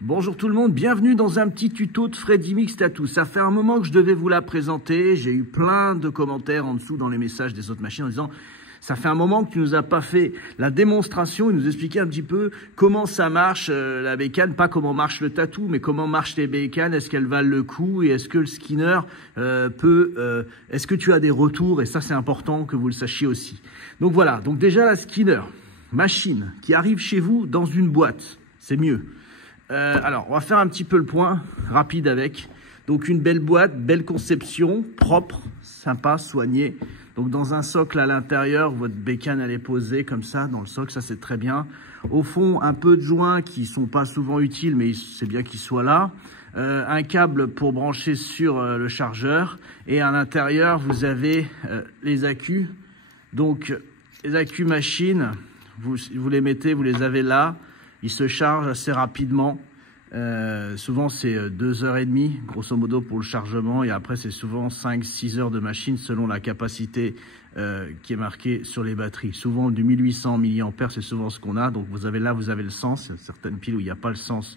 Bonjour tout le monde, bienvenue dans un petit tuto de Freddy Mix Tattoo. Ça fait un moment que je devais vous la présenter, j'ai eu plein de commentaires en dessous dans les messages des autres machines en disant ça fait un moment que tu nous as pas fait la démonstration et nous expliquer un petit peu comment ça marche la bécane, pas comment marche le tatou, mais comment marchent les bécanes, est-ce qu'elles valent le coup et est-ce que le skinner est-ce que tu as des retours, et ça c'est important que vous le sachiez aussi. Donc voilà, donc déjà la skinner, machine qui arrive chez vous dans une boîte, c'est mieux. Alors, on va faire un petit peu le point rapide avec. Donc, une belle boîte, belle conception, propre, sympa, soignée. Donc, dans un socle à l'intérieur, votre bécane, elle est posée comme ça, dans le socle, ça c'est très bien. Au fond, un peu de joints qui sont pas souvent utiles, mais c'est bien qu'ils soient là. Un câble pour brancher sur le chargeur. Et à l'intérieur, vous avez les accus. Donc, les accus machine, vous les mettez, vous les avez là. Il se charge assez rapidement. Souvent, c'est 2h30, grosso modo, pour le chargement. Et après, c'est souvent 5-6 heures de machine selon la capacité qui est marquée sur les batteries. Souvent, du 1800 mAh, c'est souvent ce qu'on a. Donc, vous avez le sens. Il y a certaines piles où il n'y a pas le sens.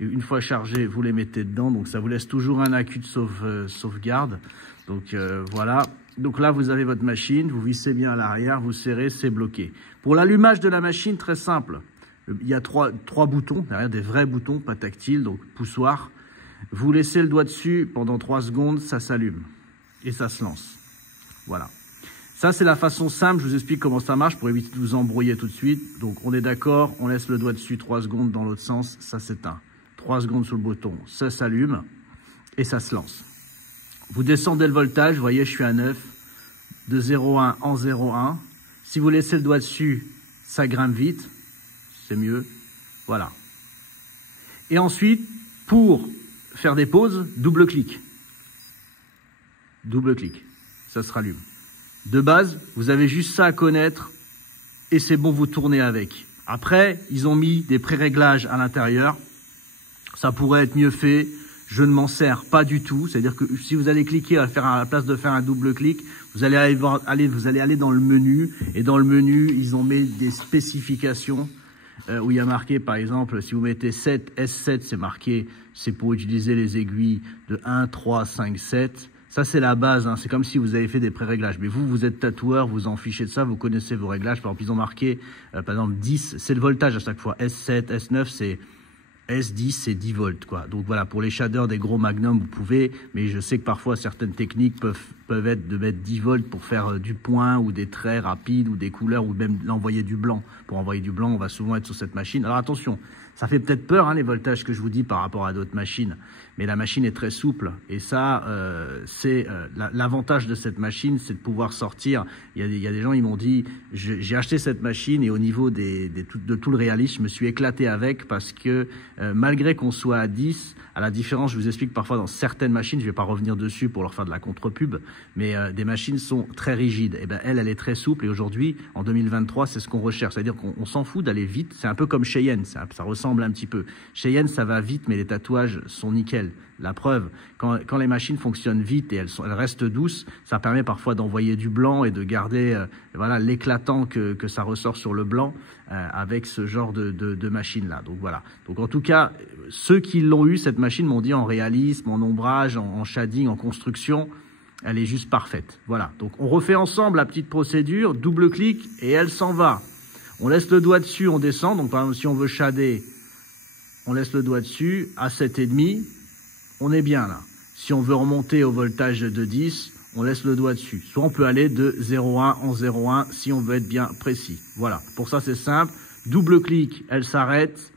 Et une fois chargé, vous les mettez dedans. Donc, ça vous laisse toujours un accu de sauvegarde. Donc, voilà. Donc là, vous avez votre machine. Vous vissez bien à l'arrière. Vous serrez, c'est bloqué. Pour l'allumage de la machine, très simple. Il y a trois boutons, derrière des vrais boutons, pas tactiles, donc poussoir. Vous laissez le doigt dessus pendant 3 secondes, ça s'allume et ça se lance. Voilà. Ça, c'est la façon simple. Je vous explique comment ça marche pour éviter de vous embrouiller tout de suite. Donc, on est d'accord, on laisse le doigt dessus 3 secondes dans l'autre sens, ça s'éteint. 3 secondes sur le bouton, ça s'allume et ça se lance. Vous descendez le voltage, vous voyez, je suis à 9, de 0,1 en 0,1. Si vous laissez le doigt dessus, ça grimpe vite. C'est mieux, voilà. Et ensuite, pour faire des pauses, double clic. Double clic, ça se rallume. De base, vous avez juste ça à connaître et c'est bon, vous tournez avec. Après, ils ont mis des pré-réglages à l'intérieur. Ça pourrait être mieux fait. Je ne m'en sers pas du tout. C'est-à-dire que si vous allez cliquer à la place de faire un double clic, vous allez aller dans le menu. Et dans le menu, ils ont mis des spécifications où il y a marqué, par exemple, si vous mettez 7, S7, c'est marqué, c'est pour utiliser les aiguilles de 1, 3, 5, 7. Ça, c'est la base, hein. C'est comme si vous avez fait des pré-réglages. Mais vous êtes tatoueur, vous en fichez de ça, vous connaissez vos réglages. Par exemple, ils ont marqué, par exemple, 10, c'est le voltage à chaque fois. S7, S9, c'est S10, c'est 10 volts, quoi. Donc voilà, pour les shaders des gros magnums, vous pouvez, mais je sais que parfois certaines techniques peuvent être de mettre 10 volts pour faire du point ou des traits rapides ou des couleurs ou même l'envoyer du blanc. Pour envoyer du blanc, on va souvent être sur cette machine. Alors attention, ça fait peut-être peur, hein, les voltages que je vous dis par rapport à d'autres machines, mais la machine est très souple et ça, c'est l'avantage de cette machine, c'est de pouvoir sortir. Il y a des gens, ils m'ont dit, j'ai acheté cette machine et au niveau de tout le réalisme, je me suis éclaté avec parce que malgré qu'on soit à 10, à la différence, je vous explique parfois dans certaines machines, je ne vais pas revenir dessus pour leur faire de la contre-pub, mais des machines sont très rigides. Et ben elle est très souple et aujourd'hui, en 2023, c'est ce qu'on recherche. C'est-à-dire qu'on s'en fout d'aller vite. C'est un peu comme Cheyenne, ça ressemble un petit peu. Cheyenne, ça va vite, mais les tatouages sont nickel. La preuve, quand les machines fonctionnent vite et elles restent douces, ça permet parfois d'envoyer du blanc et de garder voilà, l'éclatant que ça ressort sur le blanc avec ce genre de machine-là. Donc voilà. Donc en tout cas, ceux qui l'ont eu, cette machine, m'ont dit en réalisme, en ombrage, en shading, en construction, elle est juste parfaite. Voilà. Donc on refait ensemble la petite procédure, double clic et elle s'en va. On laisse le doigt dessus, on descend. Donc par exemple, si on veut shader, on laisse le doigt dessus à 7,5. On est bien là. Si on veut remonter au voltage de 10, on laisse le doigt dessus. Soit on peut aller de 0,1 en 0,1 si on veut être bien précis. Voilà. Pour ça, c'est simple. Double clic, elle s'arrête.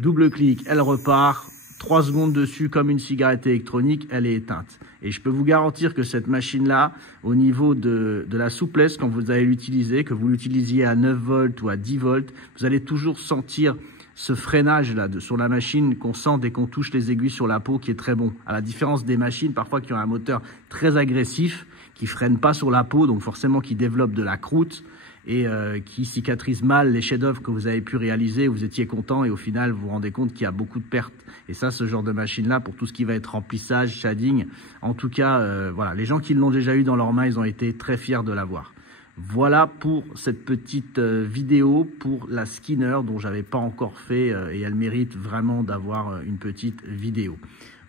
Double clic, elle repart. 3 secondes dessus comme une cigarette électronique, elle est éteinte. Et je peux vous garantir que cette machine-là, au niveau de la souplesse, quand vous allez l'utiliser, que vous l'utilisiez à 9 volts ou à 10 volts, vous allez toujours sentir ce freinage-là sur la machine qu'on sent dès qu'on touche les aiguilles sur la peau qui est très bon. À la différence des machines, parfois, qui ont un moteur très agressif, qui freine pas sur la peau, donc forcément qui développe de la croûte et qui cicatrise mal les chefs-d'œuvre que vous avez pu réaliser, vous étiez content et au final, vous vous rendez compte qu'il y a beaucoup de pertes. Et ça, ce genre de machine-là, pour tout ce qui va être remplissage, shading, en tout cas, voilà, les gens qui l'ont déjà eu dans leurs mains, ils ont été très fiers de l'avoir. Voilà pour cette petite vidéo pour la Skinner dont j'avais pas encore fait et elle mérite vraiment d'avoir une petite vidéo.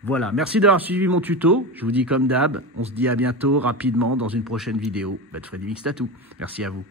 Voilà, merci d'avoir suivi mon tuto. Je vous dis comme d'hab, on se dit à bientôt rapidement dans une prochaine vidéo. Freddy Mix Tattoo. Merci à vous.